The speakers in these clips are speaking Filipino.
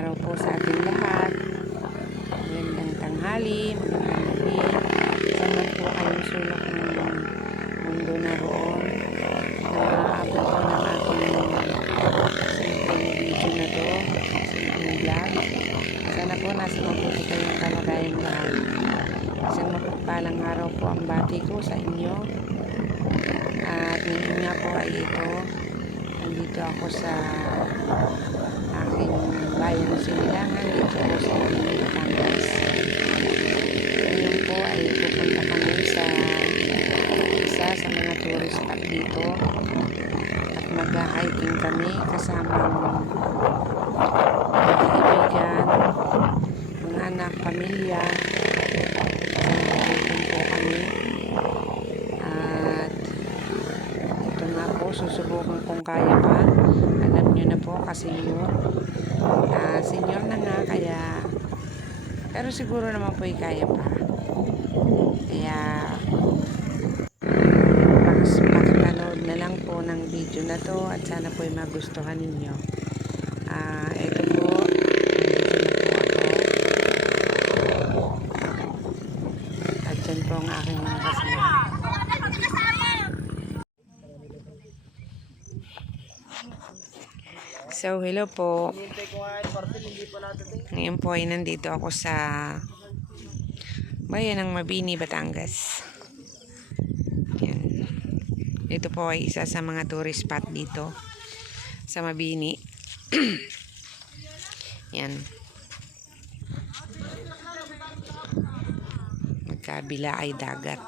araw po sa ating lahat. Magandang tanghali, magandang gabi. Saan man po kayong sulok ng mundo na roon. Na-upload ko ng ating simpleng video na to, simpleng vlog. Sana po nasa mabuti kayong kalagayan lahat. Isang mapagpalang araw po ang bati ko sa inyo. At ngayon nga po ay ito. Nandito ako sa aking bayan ng Sinilangan, dito ako sa Batangas. Ngayon po ay pupunta kami sa isa sa mga tourist spot dito at mag-hiking kami kasama mga kaibigan, mga anak, pamilya. Kasama po kami at ito nga po, susubukan kung kaya pa. Alam nyo na po kasi senior na nga, kaya pero siguro naman po kaya pa. Kaya pakipanood na lang po ng video na to at sana po ay magustuhan ninyo. Ito po, nandito na po ako at dyan po ang aking mga kasama. So, hello po. Ngayon po ay nandito ako sa bayan ng Mabini, Batangas. Yan. Ito po ay isa sa mga tourist spot dito sa Mabini. Yan. Magkabila ay dagat.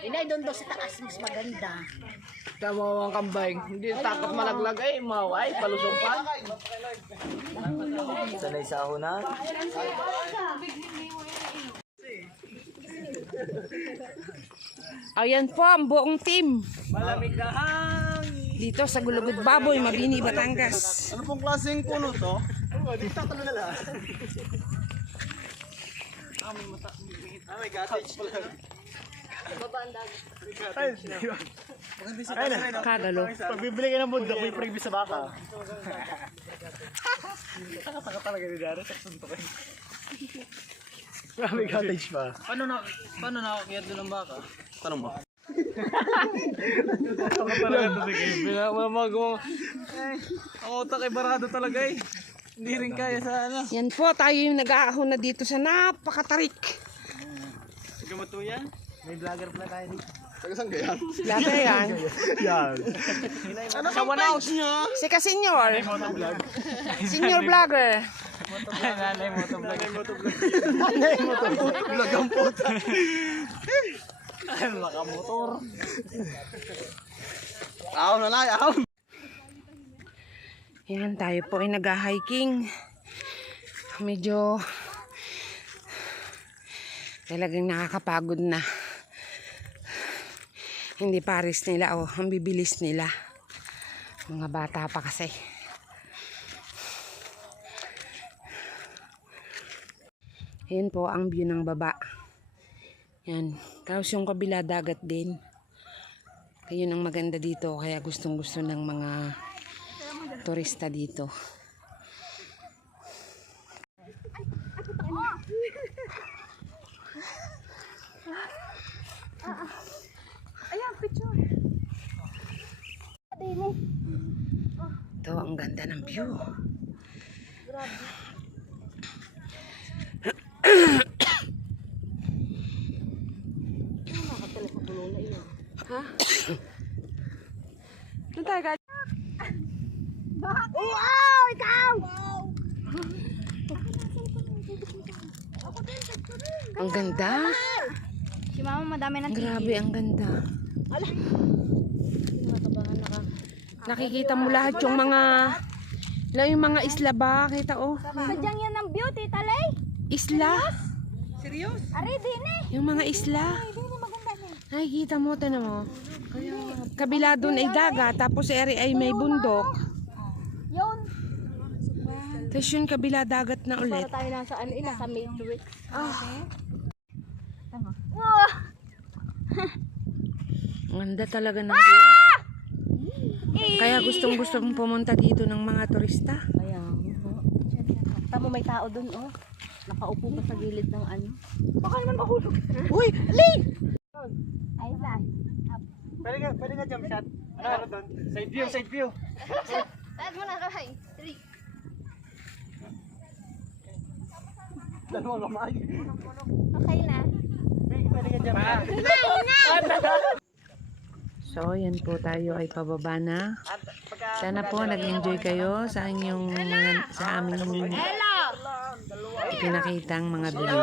Inay doon daw sa taas mas maganda. Tama ang kambay. Hindi takot malaglag ay maway, palusong pa. Sanay sa una. Ayan po ang buong team. Malamig na hangin. Dito sa Gulugod Baboy, Mabini, Batangas. Ano pong klaseng puno to? Di tatalo na lang. May cottage pala. Kagalo. Pag bibili ka ng bundok, may freebie sa baka. Taka talaga ni Dara, saksuntukin. May cottage pa. Paano nakakiyat doon ng baka? Tanong mo. Ang utak ay barado talaga eh. Hindi rin kaya sa ano. Yan po, tayo yung nag-aahon na dito sa napakatarik. Sige mo to yan? May vlogger pala tayo dito. Taga saan kaya? Laga yan. Yan. Ano sa page nyo? Si ka-senior. Senior vlogger. Nanay motovlog. Nanay motovlog ang puta. Ay, nakamotor. Aw na lang, aw. Yan, tayo po ay nag-hiking. Medyo talagang nakakapagod na. Hindi pares nila o ang bibilis nila. Mga bata pa kasi. Yan po ang view ng baba. Yan. Tapos yung kabila dagat din. Ayun ang maganda dito. Kaya gustong gusto ng mga turista dito. Ayan, picture. Ito, ang ganda ng view. Ha? Doon tayo guys. Wow! Ikaw! Ang ganda. Si mama madami ng Grabe, ang ganda. Nakikita mo lahat yung mga isla ba? Kita oh. Sadyang yan ng beauty, talay. Isla. Serious? Ari, din eh. Yung mga isla. Din eh, maganda niya. Nakikita mo, tinan mo. Kabila doon ay dagat, tapos eri ay may bundok. Tapos yun, kabila dagat na ulit. Para tayo nasa ano, nasa Matrix. Tama. Ang ganda talaga ng view. Kaya gustong-gusto kong pumunta dito ng mga turista. Kaya, tama may tao dun, oh. Nakaupo pa sa gilid ng ano. Baka naman mahulog. Uy! Lane! Ay, saan? Pwede ka jump shot. Ano doon? Side view, side view. Taas mo na, Ray. 3. Dalawang kamay. Okay na. Pwede ka jump shot. So, yan po tayo ay pababa na. Sana po nag-enjoy kayo sa inyong sa aming pinakitang mga view.